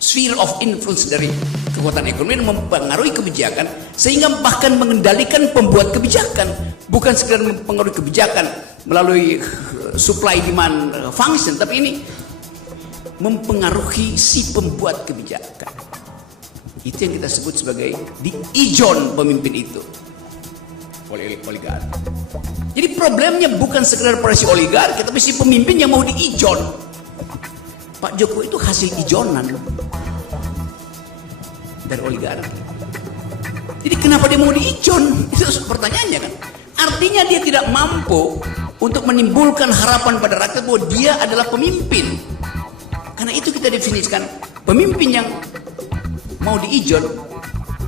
sphere of influence dari kekuatan ekonomi mempengaruhi kebijakan, sehingga bahkan mengendalikan pembuat kebijakan, bukan sekedar mempengaruhi kebijakan melalui supply demand function, tapi ini mempengaruhi si pembuat kebijakan. Itu yang kita sebut sebagai di ijon pemimpin itu, oligarki. Jadi problemnya bukan sekedar pada si oligarki, tapi si pemimpin yang mau diijon. Pak Jokowi itu hasil ijonan dari oligarki. Jadi kenapa dia mau diijon? Itu pertanyaannya kan. Artinya dia tidak mampu untuk menimbulkan harapan pada rakyat bahwa dia adalah pemimpin. Karena itu kita definisikan pemimpin yang mau diijon,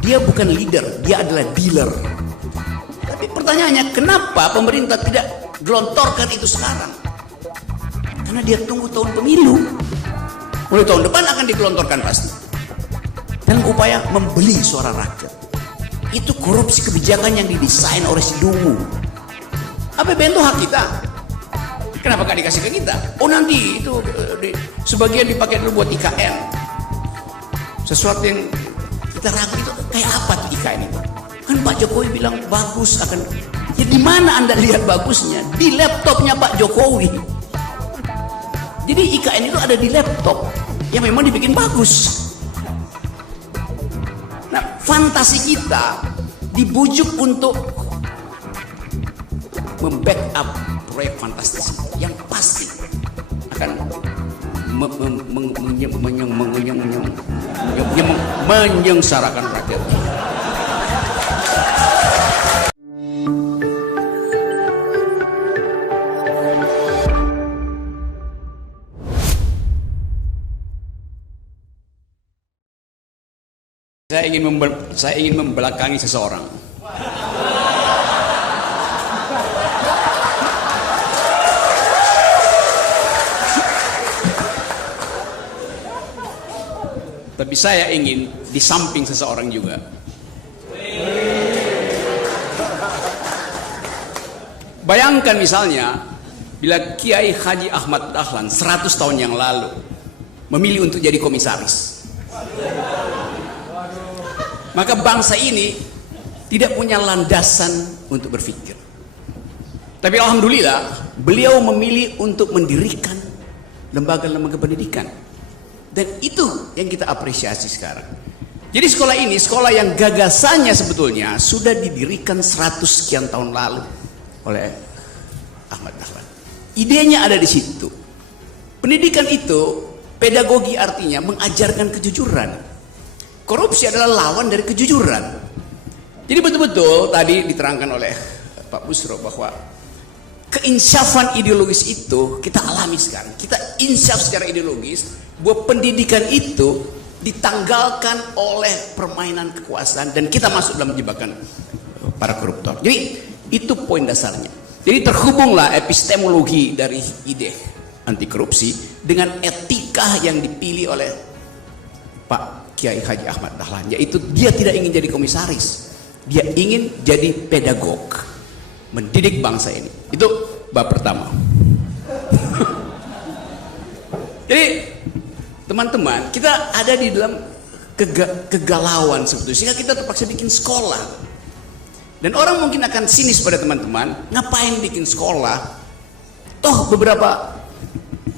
dia bukan leader, dia adalah dealer. Tapi pertanyaannya, kenapa pemerintah tidak gelontorkan itu sekarang? Karena dia tunggu tahun pemilu. Mulai tahun depan akan digelontorkan pasti. Dalam upaya membeli suara rakyat. Itu korupsi kebijakan yang didesain oleh si Dungu. APBN itu hak kita. Kenapa gak dikasih ke kita? Oh nanti itu sebagian dipakai dulu buat IKN. Sesuatu yang kita ragu itu kayak apa tuh IKN itu? Kan Pak Jokowi bilang bagus akan. Ya di mana Anda lihat bagusnya? Di laptopnya Pak Jokowi. Jadi IKN itu ada di laptop yang memang dibikin bagus. Nah, fantasi kita dibujuk untuk membackup proyek fantastis yang pasti akan menyengsarakan rakyat. Saya ingin membelakangi seseorang. Tapi saya ingin di samping seseorang juga. Bayangkan misalnya bila Kiai Haji Ahmad Dahlan 100 tahun yang lalu memilih untuk jadi komisaris. Maka bangsa ini tidak punya landasan untuk berpikir. Tapi alhamdulillah beliau memilih untuk mendirikan lembaga-lembaga pendidikan. Dan itu yang kita apresiasi sekarang. Jadi sekolah ini, sekolah yang gagasannya sebetulnya sudah didirikan 100 sekian tahun lalu oleh Ahmad Dahlan. Idenya ada di situ. Pendidikan itu, pedagogi artinya mengajarkan kejujuran. Korupsi adalah lawan dari kejujuran. Jadi betul-betul tadi diterangkan oleh Pak Busro bahwa keinsyafan ideologis itu kita alami sekarang. Kita insyaf secara ideologis bahwa pendidikan itu ditanggalkan oleh permainan kekuasaan dan kita masuk dalam jebakan para koruptor. Jadi itu poin dasarnya. Jadi terhubunglah epistemologi dari ide anti korupsi dengan etika yang dipilih oleh Pak Kiai Haji Ahmad Dahlan, yaitu dia tidak ingin jadi komisaris, dia ingin jadi pedagog, mendidik bangsa ini. Itu bab pertama. Jadi teman-teman, kita ada di dalam kegalauan sebetulnya, sehingga kita terpaksa bikin sekolah. Dan orang mungkin akan sinis pada teman-teman, ngapain bikin sekolah? Toh beberapa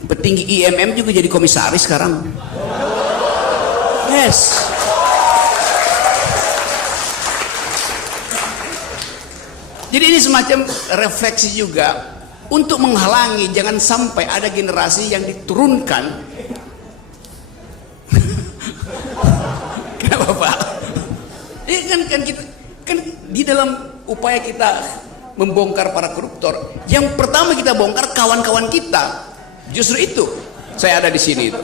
petinggi IMM juga jadi komisaris sekarang. Yes. Jadi ini semacam refleksi juga untuk menghalangi jangan sampai ada generasi yang diturunkan. Kenapa Pak? Ini kan kita kan di dalam upaya kita membongkar para koruptor, yang pertama kita bongkar kawan-kawan kita. Justru itu saya ada di sini itu.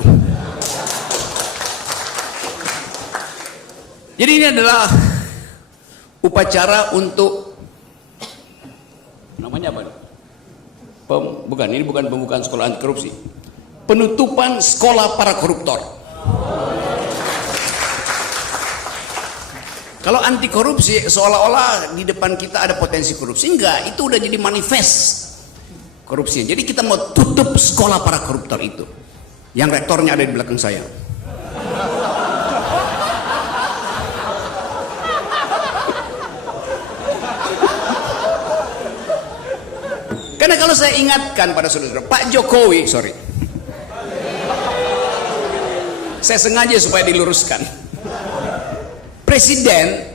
Jadi ini adalah upacara untuk namanya apa? Ini bukan pembukaan sekolah anti korupsi. Penutupan sekolah para koruptor. Kalau anti korupsi seolah-olah di depan kita ada potensi korupsi, enggak, itu udah jadi manifest korupsi. Jadi kita mau tutup sekolah para koruptor itu. Yang rektornya ada di belakang saya. Karena kalau saya ingatkan pada saudara, Pak Jokowi, sorry, saya sengaja supaya diluruskan. Presiden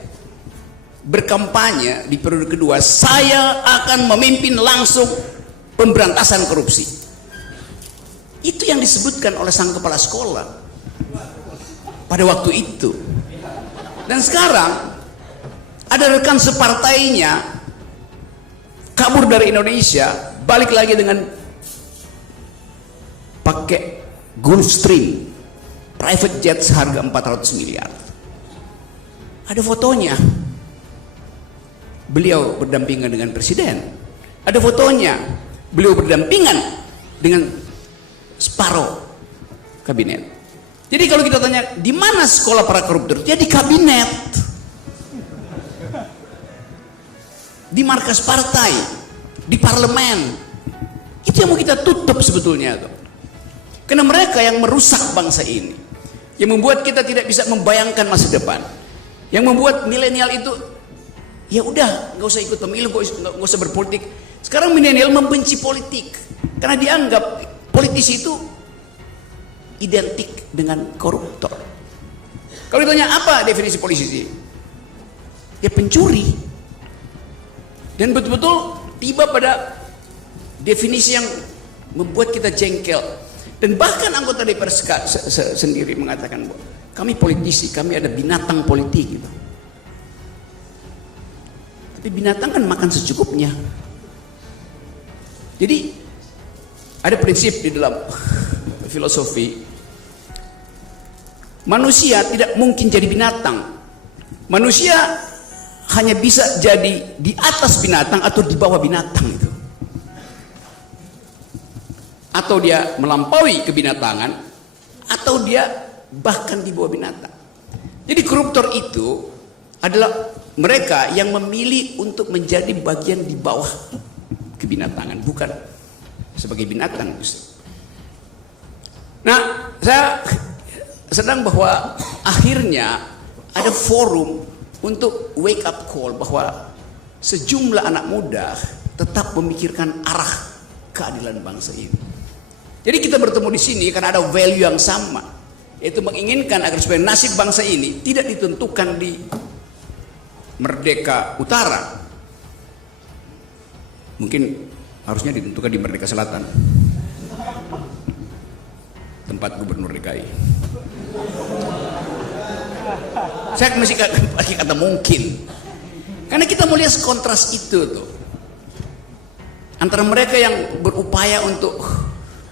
berkampanye di periode kedua, saya akan memimpin langsung pemberantasan korupsi. Itu yang disebutkan oleh sang kepala sekolah pada waktu itu. Dan sekarang ada rekan separtainya kabur dari Indonesia, balik lagi dengan pakai Gulfstream private jet seharga 400 miliar. Ada fotonya, beliau berdampingan dengan presiden. Ada fotonya, beliau berdampingan dengan separuh kabinet. Jadi kalau kita tanya di mana sekolah para koruptor, ya di kabinet, di markas partai, di parlemen. Itu yang mau kita tutup sebetulnya tuh. Karena mereka yang merusak bangsa ini, yang membuat kita tidak bisa membayangkan masa depan, yang membuat milenial itu ya udah nggak usah ikut pemilu, nggak usah berpolitik. Sekarang milenial membenci politik karena dianggap politisi itu identik dengan koruptor. Kalau ditanya apa definisi politisi, ya pencuri. Dan betul-betul tiba pada definisi yang membuat kita jengkel. Dan bahkan anggota DPR sendiri mengatakan bahwa kami politisi, kami ada binatang politik gitu. Tapi binatang kan makan secukupnya. Jadi ada prinsip di dalam filosofi, manusia tidak mungkin jadi binatang. Manusia hanya bisa jadi di atas binatang atau di bawah binatang itu. Atau dia melampaui kebinatangan, atau dia bahkan di bawah binatang. Jadi koruptor itu adalah mereka yang memilih untuk menjadi bagian di bawah kebinatangan, bukan sebagai binatang. Nah, saya sedang bahwa akhirnya ada forum untuk wake up call bahwa sejumlah anak muda tetap memikirkan arah keadilan bangsa ini. Jadi kita bertemu di sini karena ada value yang sama, yaitu menginginkan agar supaya nasib bangsa ini tidak ditentukan di Merdeka Utara. Mungkin harusnya ditentukan di Merdeka Selatan, tempat Gubernur DKI. Saya masih pakai kata mungkin, karena kita mau lihat kontras itu tuh antara mereka yang berupaya untuk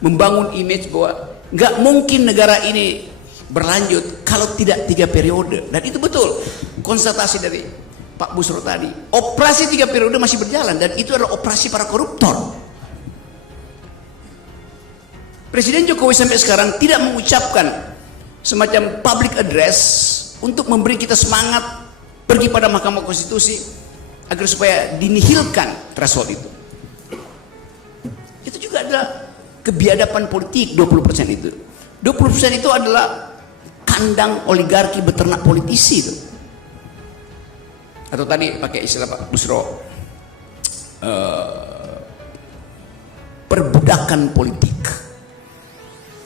membangun image bahwa nggak mungkin negara ini berlanjut kalau tidak 3 periode, dan itu betul konstatasi dari Pak Busro tadi. Operasi 3 periode masih berjalan dan itu adalah operasi para koruptor. Presiden Jokowi sampai sekarang tidak mengucapkan semacam public address untuk memberi kita semangat pergi pada Mahkamah Konstitusi agar supaya dinihilkan threshold itu. Itu juga adalah kebiadaban politik. 20% itu 20% itu adalah kandang oligarki beternak politisi itu. Atau tadi pakai istilah Pak Busro, perbudakan politik.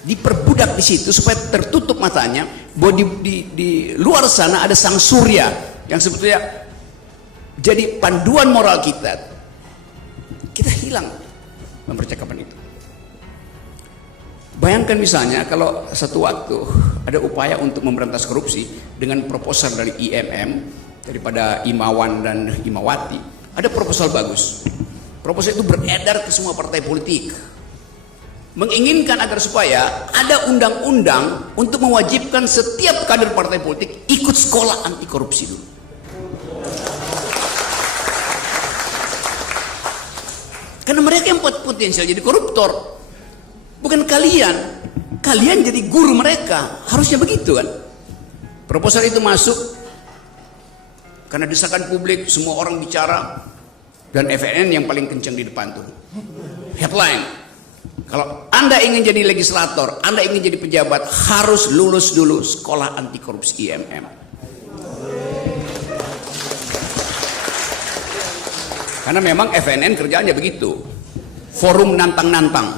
Diperbudak di situ supaya tertutup matanya bahwa di luar sana ada sang surya yang sebetulnya jadi panduan moral kita. Kita hilang mempercakapan itu. Bayangkan misalnya kalau satu waktu ada upaya untuk memberantas korupsi dengan proposal dari IMM, daripada Imawan dan Imawati, ada proposal bagus. Proposal itu beredar ke semua partai politik, menginginkan agar supaya ada undang-undang untuk mewajibkan setiap kader partai politik ikut sekolah anti korupsi dulu. Karena mereka yang potensial jadi koruptor. Bukan kalian jadi guru mereka, harusnya begitu kan. Proposal itu masuk karena desakan publik, semua orang bicara, dan FNN yang paling kencang di depan tuh headline, kalau Anda ingin jadi legislator, Anda ingin jadi pejabat, harus lulus dulu sekolah anti korupsi IMM. Karena memang FNN kerjaannya begitu, Forum nantang-nantang.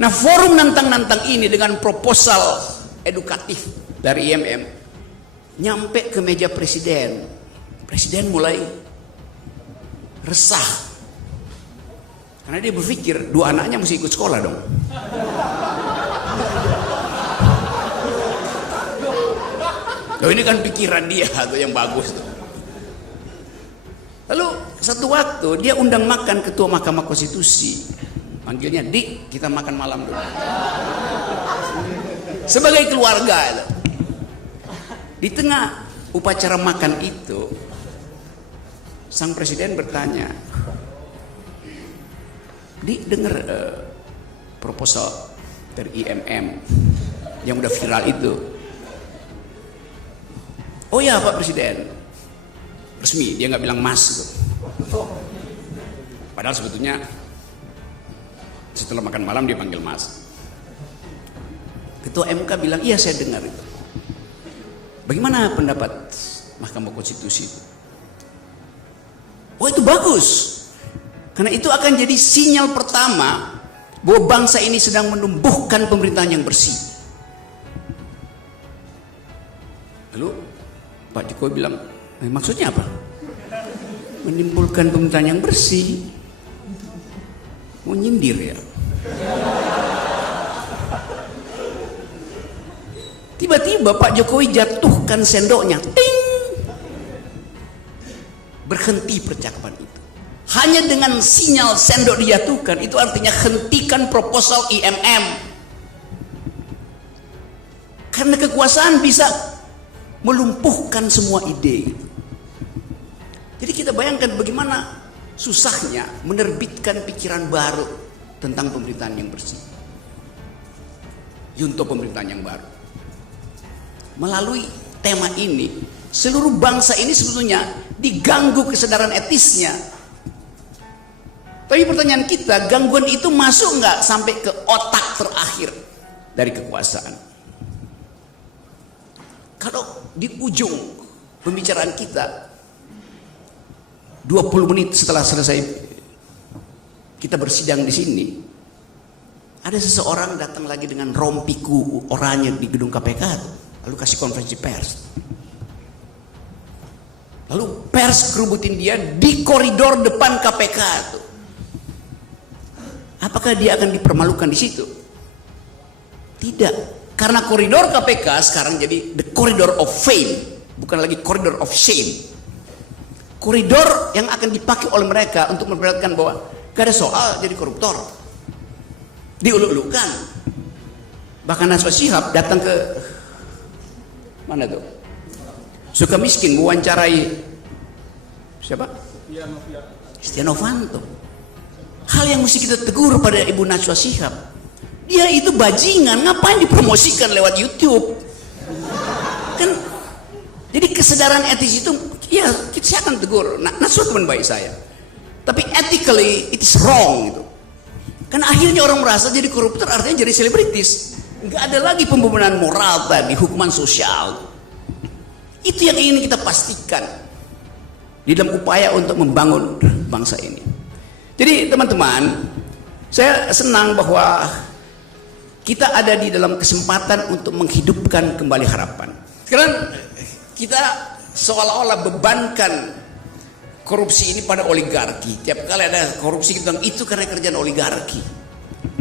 Nah, forum nantang-nantang ini dengan proposal edukatif dari IMM nyampe ke meja presiden. Presiden mulai resah karena dia berpikir dua anaknya mesti ikut sekolah dong. Loh, ini kan pikiran dia tuh yang bagus tuh. Lalu satu waktu dia undang makan ketua Mahkamah Konstitusi, panggilnya, Dik, kita makan malam dulu sebagai keluarga. Di tengah upacara makan itu, sang presiden bertanya, Dik, dengar proposal dari IMM yang udah viral itu? Oh ya Pak Presiden, resmi, dia nggak bilang mas gitu. Padahal sebetulnya setelah makan malam dia panggil mas. Ketua MK bilang, iya saya dengar itu. Bagaimana pendapat Mahkamah Konstitusi itu? Oh itu bagus, karena itu akan jadi sinyal pertama bahwa bangsa ini sedang menumbuhkan pemerintahan yang bersih. Lalu Pak Jokowi bilang, maksudnya apa? Menimbulkan pemerintahan yang bersih. Mau nyindir ya? Tiba-tiba Pak Jokowi jatuhkan sendoknya, ting, berhenti percakapan itu. Hanya dengan sinyal sendok dijatuhkan, itu artinya hentikan proposal IMM. Karena kekuasaan bisa melumpuhkan semua ide. Jadi kita bayangkan bagaimana susahnya menerbitkan pikiran baru tentang pemerintahan yang bersih, yunto pemerintahan yang baru. Melalui tema ini, seluruh bangsa ini sebetulnya diganggu kesadaran etisnya. Tapi pertanyaan kita, gangguan itu masuk nggak sampai ke otak terakhir dari kekuasaan? Kalau di ujung pembicaraan kita 20 menit setelah selesai kita bersidang di sini, ada seseorang datang lagi dengan rompiku oranye di gedung KPK, lalu kasih konferensi pers. Lalu pers kerubutin dia di koridor depan KPK tuh. Apakah dia akan dipermalukan di situ? Tidak. Karena koridor KPK sekarang jadi the corridor of fame, bukan lagi corridor of shame. Koridor yang akan dipakai oleh mereka untuk memperlihatkan bahwa gak ada soal jadi koruptor, diuluk-ulukan. Bahkan Najwa Shihab datang ke mana tuh, Sukamiskin, mewawancarai siapa? Setia Novanto. Hal yang mesti kita tegur pada Ibu Najwa Shihab, dia itu bajingan, ngapain dipromosikan lewat YouTube? Kan jadi kesadaran etis itu, ya saya akan tegur. Najwa teman baik saya, tapi ethically it is wrong gitu. Kan akhirnya orang merasa jadi koruptor artinya jadi selebritis. Nggak ada lagi pembenahan moral tadi, hukuman sosial. Itu yang ingin kita pastikan di dalam upaya untuk membangun bangsa ini. Jadi teman-teman, saya senang bahwa kita ada di dalam kesempatan untuk menghidupkan kembali harapan. Sekarang kita seolah-olah bebankan korupsi ini pada oligarki. Tiap kali ada korupsi kita bilang itu karena kerjaan oligarki.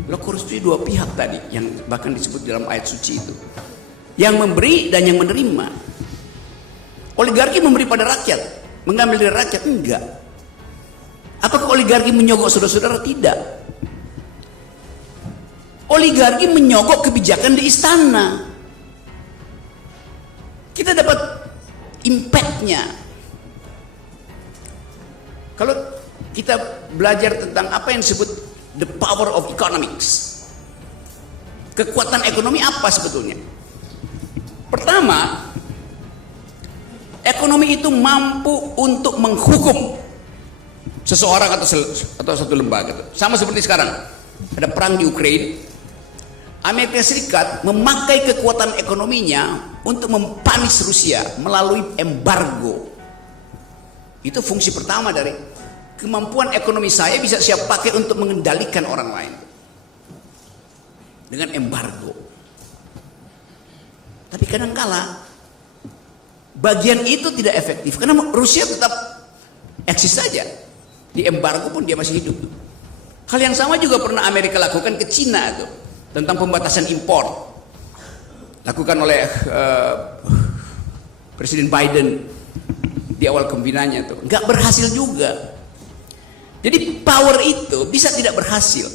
Loh, korupsi dua pihak tadi yang bahkan disebut dalam ayat suci itu. Yang memberi dan yang menerima. Oligarki memberi pada rakyat, mengambil dari rakyat? Enggak. Apakah oligarki menyogok saudara-saudara? Tidak. Oligarki menyogok kebijakan di istana. Kita dapat impactnya. Kalau kita belajar tentang apa yang disebut the power of economics, kekuatan ekonomi apa sebetulnya? Pertama, ekonomi itu mampu untuk menghukum seseorang atau satu lembaga. Sama seperti sekarang ada perang di Ukraina. Amerika Serikat memakai kekuatan ekonominya untuk mempanis Rusia melalui embargo. Itu fungsi pertama dari kemampuan ekonomi saya bisa saya pakai untuk mengendalikan orang lain dengan embargo. Tapi kadangkala bagian itu tidak efektif karena Rusia tetap eksis saja. Di embargo pun dia masih hidup. Hal yang sama juga pernah Amerika lakukan ke Cina tuh, tentang pembatasan impor. Lakukan oleh Presiden Biden di awal kepemimpinannya tuh. Nggak berhasil juga. Jadi power itu bisa tidak berhasil.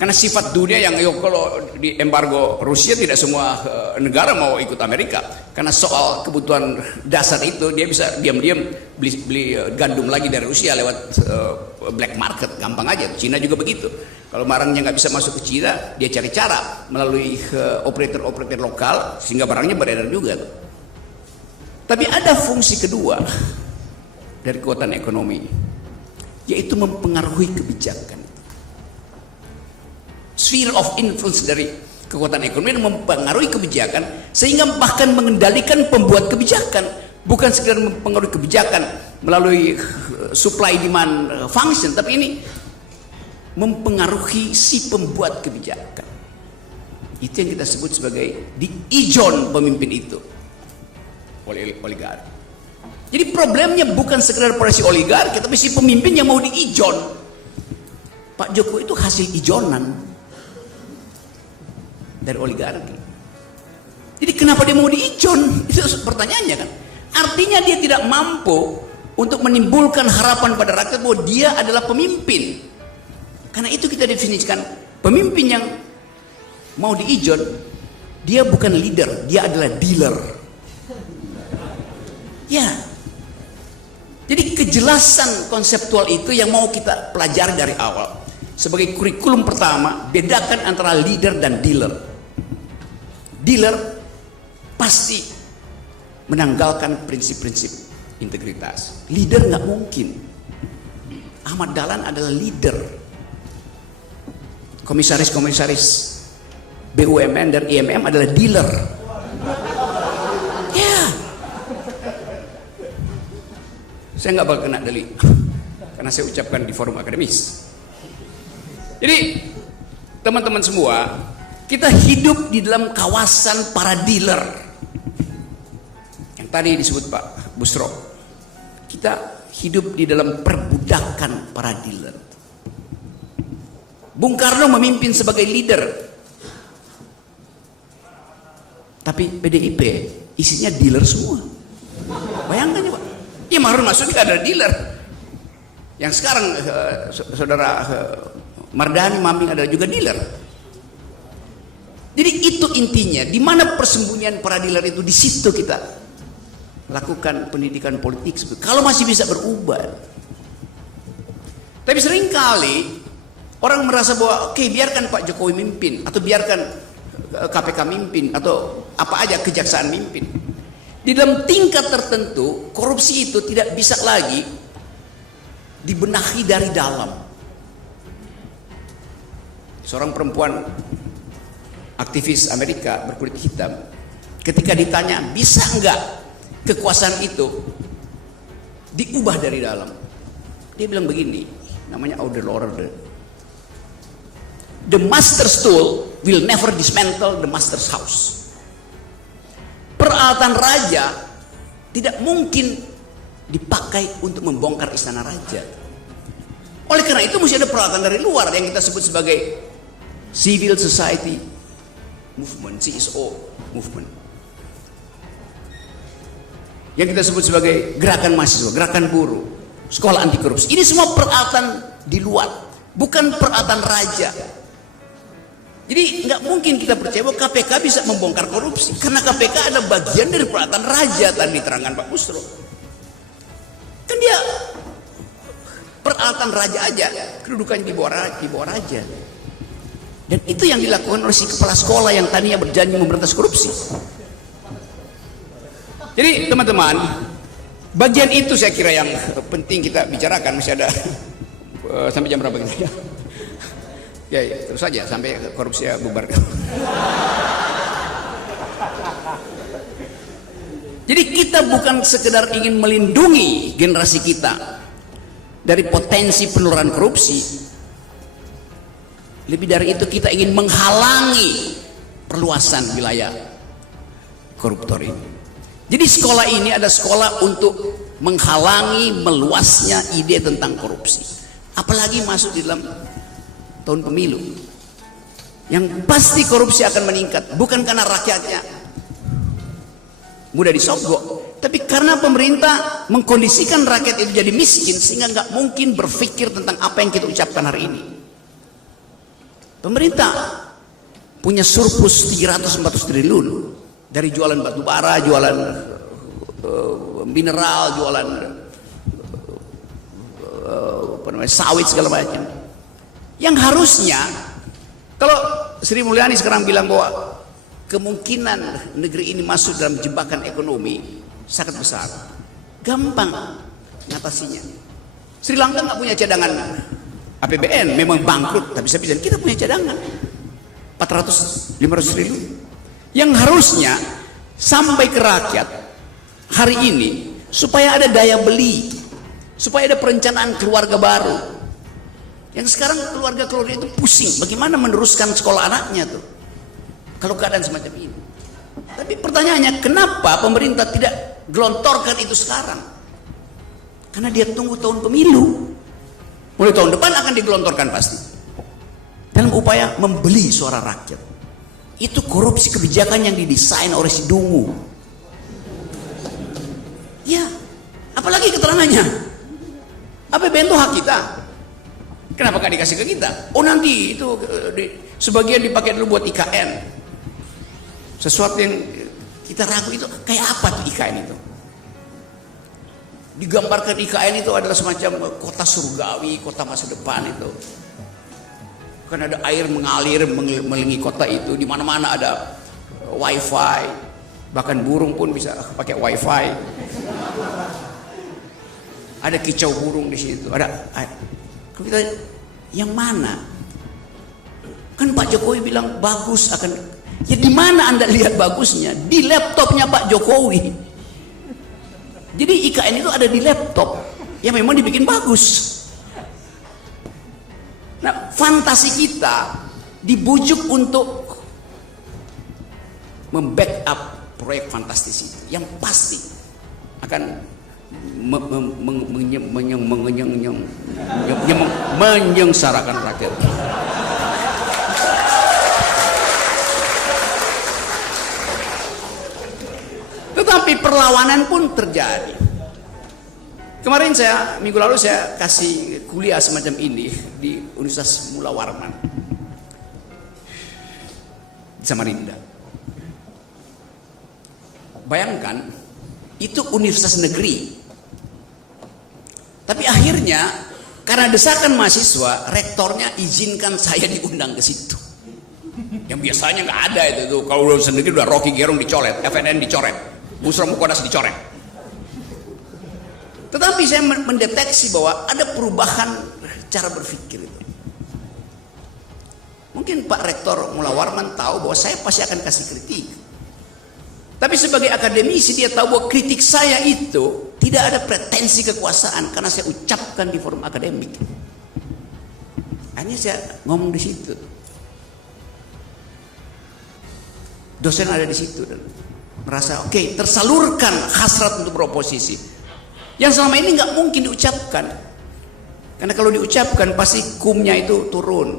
Karena sifat dunia yang kalau di embargo Rusia tidak semua negara mau ikut Amerika. Karena soal kebutuhan dasar itu dia bisa diam-diam beli gandum lagi dari Rusia lewat black market, gampang aja. Cina juga begitu. Kalau barangnya nggak bisa masuk ke Cina, dia cari cara melalui operator-operator lokal sehingga barangnya beredar juga. Tapi ada fungsi kedua dari kekuatan ekonomi, yaitu mempengaruhi kebijakan. Sphere of influence dari kekuatan ekonomi mempengaruhi kebijakan sehingga bahkan mengendalikan pembuat kebijakan, bukan sekedar mempengaruhi kebijakan melalui supply demand function, tapi ini mempengaruhi si pembuat kebijakan. Itu yang kita sebut sebagai di-ijon pemimpin itu oleh oligarki. Jadi problemnya bukan sekedar pada si oligarki, tapi si pemimpin yang mau di-ijon. Pak Jokowi itu hasil ijonan dari oligarki. Jadi kenapa dia mau diijon? Itu pertanyaannya kan. Artinya dia tidak mampu untuk menimbulkan harapan pada rakyat bahwa dia adalah pemimpin. Karena itu kita definisikan pemimpin yang mau diijon, dia bukan leader, dia adalah dealer. Ya. Jadi kejelasan konseptual itu yang mau kita pelajari dari awal. Sebagai kurikulum pertama, bedakan antara leader dan dealer. Dealer pasti menanggalkan prinsip-prinsip integritas. Leader nggak mungkin. Ahmad Dahlan adalah leader. Komisaris-komisaris BUMN dan IMM adalah dealer. Ya. Saya nggak bakal kena delik karena saya ucapkan di forum akademis. Jadi teman-teman semua, kita hidup di dalam kawasan para dealer yang tadi disebut Pak Busro. Kita hidup di dalam perbudakan para dealer. Bung Karno memimpin sebagai leader, tapi PDIP isinya dealer semua. Bayangkan ya Pak, ya Harun Masiku adalah dealer. Yang sekarang saudara Mardhani Maming adalah juga dealer. Jadi itu intinya, di mana persembunyian para dealer itu, di situ kita lakukan pendidikan politik. Kalau masih bisa berubah. Tapi seringkali orang merasa bahwa oke, biarkan Pak Jokowi mimpin, atau biarkan KPK mimpin, atau apa aja kejaksaan mimpin. Di dalam tingkat tertentu, korupsi itu tidak bisa lagi dibenahi dari dalam. Seorang perempuan aktivis Amerika berkulit hitam, ketika ditanya bisa enggak kekuasaan itu diubah dari dalam, dia bilang begini, namanya Audre Lorde, the master's tool will never dismantle the master's house. Peralatan raja tidak mungkin dipakai untuk membongkar istana raja. Oleh karena itu mesti ada peralatan dari luar yang kita sebut sebagai civil society movement, CSO movement, yang kita sebut sebagai gerakan mahasiswa, gerakan buruh, sekolah anti korupsi. Ini semua peralatan di luar, bukan peralatan raja. Jadi nggak mungkin kita percaya bahwa KPK bisa membongkar korupsi, karena KPK ada bagian dari peralatan raja tadi diterangkan Pak Busro. Kan dia peralatan raja aja, kedudukannya di bawah raja. Dan itu yang dilakukan oleh si kepala sekolah yang tadinya berjanji memberantas korupsi. Jadi teman-teman, bagian itu saya kira yang penting kita bicarakan. Masih ada sampai jam berapa kita? Ya, terus saja sampai korupsi bubar. Jadi kita bukan sekedar ingin melindungi generasi kita dari potensi penularan korupsi, lebih dari itu kita ingin menghalangi perluasan wilayah koruptor ini. Jadi sekolah ini ada sekolah untuk menghalangi meluasnya ide tentang korupsi, apalagi masuk di dalam tahun pemilu yang pasti korupsi akan meningkat, bukan karena rakyatnya mudah disogok, tapi karena pemerintah mengkondisikan rakyat itu jadi miskin sehingga nggak mungkin berpikir tentang apa yang kita ucapkan hari ini. Pemerintah punya surplus 300-400 triliun dari jualan batu bara, jualan mineral, jualan sawit segala macam. Yang harusnya, kalau Sri Mulyani sekarang bilang bahwa kemungkinan negeri ini masuk dalam jebakan ekonomi sangat besar, gampang ngatasinya. Sri Lanka nggak punya cadangan APBN, memang bangkrut, tapi bisa kita punya cadangan 400-500 triliun yang harusnya sampai ke rakyat hari ini supaya ada daya beli, supaya ada perencanaan keluarga baru. Yang sekarang keluarga-keluarga itu pusing bagaimana meneruskan sekolah anaknya tuh kalau keadaan semacam ini. Tapi pertanyaannya, kenapa pemerintah tidak gelontorkan itu sekarang? Karena dia tunggu tahun pemilu. Mulai tahun depan akan digelontorkan pasti, dalam upaya membeli suara rakyat. Itu korupsi kebijakan yang didesain oleh si Dungu. Ya, apalagi keterangannya, APBN itu hak kita. Kenapa gak dikasih ke kita? Oh nanti itu sebagian dipakai dulu buat IKN. Sesuatu yang kita ragu itu kayak apa tuh IKN itu? Digambarkan IKN itu adalah semacam kota surgawi, kota masa depan itu. Kan ada air mengalir mengelilingi kota itu, di mana-mana ada wifi, bahkan burung pun bisa pakai wifi. Ada kicau burung di situ, ada. Kita yang mana? Kan Pak Jokowi bilang bagus akan. Ya di mana Anda lihat bagusnya? Di laptopnya Pak Jokowi. Jadi IKN itu ada di laptop yang memang dibikin bagus. Nah, fantasi kita dibujuk untuk membackup proyek fantastis itu yang pasti akan menyengsarakan rakyat. Tetapi perlawanan pun terjadi. Kemarin minggu lalu saya kasih kuliah semacam ini di Universitas Mula Warman di Samarinda. Bayangkan, itu universitas negeri. Tapi akhirnya karena desakan mahasiswa, rektornya izinkan saya diundang ke situ. Yang biasanya nggak ada itu tuh. Kalau udah negeri udah Rocky Gerung dicoret, FNN dicoret, Busra Mukodas dicoret. Tetapi saya mendeteksi bahwa ada perubahan cara berpikir itu. Mungkin Pak Rektor Mula Warman tahu bahwa saya pasti akan kasih kritik. Tapi sebagai akademisi dia tahu bahwa kritik saya itu tidak ada pretensi kekuasaan karena saya ucapkan di forum akademik. Hanya saya ngomong di situ. Dosen ada di situ dan merasa oke, tersalurkan hasrat untuk beroposisi. Yang selama ini nggak mungkin diucapkan. Karena kalau diucapkan pasti kumnya itu turun.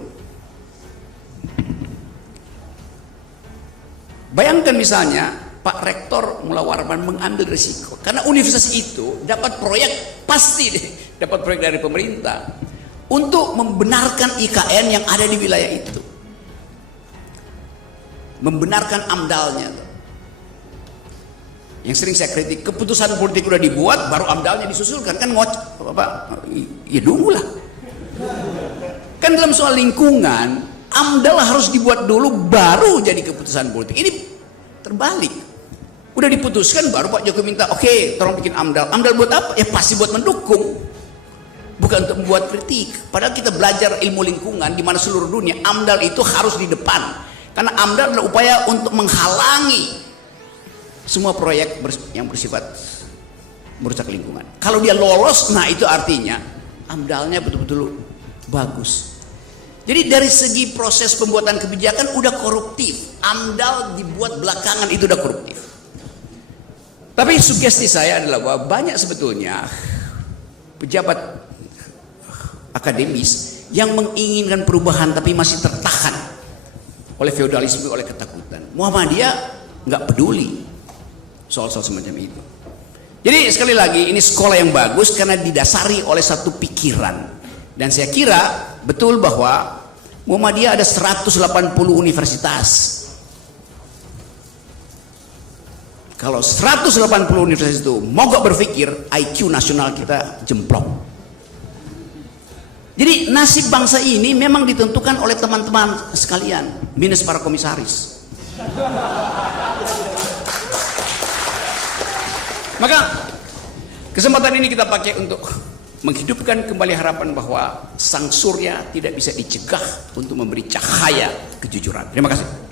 Bayangkan misalnya Pak Rektor Mula Warman mengambil risiko karena universitas itu dapat proyek, pasti deh dapat proyek dari pemerintah untuk membenarkan IKN yang ada di wilayah itu, membenarkan amdalnya. Yang sering saya kritik, keputusan politik udah dibuat baru amdalnya disusulkan, kan ya dulu lah. Kan dalam soal lingkungan amdal harus dibuat dulu baru jadi keputusan politik. Ini terbalik. Udah diputuskan baru Pak Jokowi minta oke, tolong bikin amdal. Amdal buat apa? Ya pasti buat mendukung, bukan untuk membuat kritik. Padahal kita belajar ilmu lingkungan di mana seluruh dunia amdal itu harus di depan, karena amdal adalah upaya untuk menghalangi semua proyek yang bersifat merusak lingkungan. Kalau dia lolos, nah itu artinya AMDAL-nya betul-betul bagus. Jadi dari segi proses pembuatan kebijakan udah koruptif. AMDAL dibuat belakangan itu udah koruptif. Tapi sugesti saya adalah bahwa banyak sebetulnya pejabat akademis yang menginginkan perubahan tapi masih tertahan oleh feodalisme, oleh ketakutan. Muhammadiyah nggak peduli soal-soal semacam itu. Jadi sekali lagi ini sekolah yang bagus karena didasari oleh satu pikiran. Dan saya kira betul bahwa Muhammadiyah ada 180 universitas. Kalau 180 universitas itu mogok berpikir, IQ nasional kita jemplok. Jadi nasib bangsa ini memang ditentukan oleh teman-teman sekalian, minus para komisaris. Maka kesempatan ini kita pakai untuk menghidupkan kembali harapan bahwa sang surya tidak bisa dicegah untuk memberi cahaya kejujuran. Terima kasih.